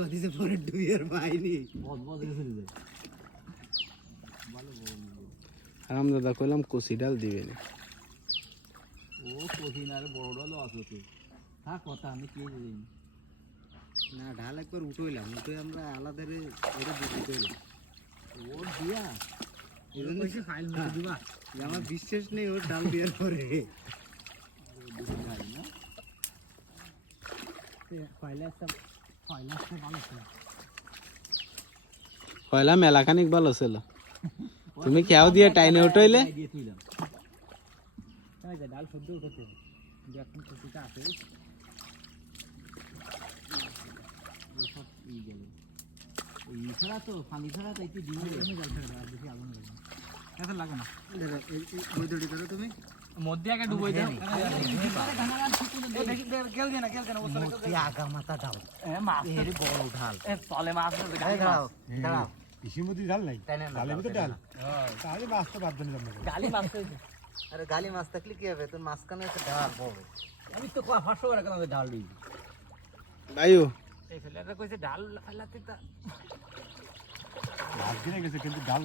বাদিছে পরে ডুইয়ের পাইনি আরাম দাদা কইলাম কচি ডাল দিবেন ও কচি না রে বড় ডালও আছে তো থাক কথা আমি কি জানি না ঢাল একবার উঠইলাম উঠে আমরা আলাদা রে ওরে উঠইলাম ও দিয়া এজন্য কি ফাইল মতো দিবা আমার বিশ্বাস নেই ওর ডাল দেওয়ার পরে না কইলাম মেলাখানিক ভালো ছিল তুমি খেয়াও দিয়ে টাইনে উঠাইলে ডাল সদ্য উঠেছে যখন কচিটা আছে ছাড়া তো পানি ছাড়া তো একটু ডিমে জল ছাড়া আর বেশি আগুন লাগে এখন লাগে না ওই দড়ি ধরো তুমি মধ্যে আগে ডুবই দাও গেল না মধ্যে আগা মাথা দাও মাছ এর বড় ঢাল তলে মাছ দাঁড়াও দাঁড়াও ইসিমতি ঢাল নাই ডালের ভিতরে ডাল তাহলে মাছ তো বাদ দিলাম না গালি মাছ আরে গালি মাছ থাকলে কি হবে তোর মাঝখানে একটা ঢাল বড় আমি তো 500 করে কেন ঢাল দিই ভাইও এই ফেলাটা কইছে ঢাল ফেলাতে তা মাছ কিনে গেছে কিন্তু ডাল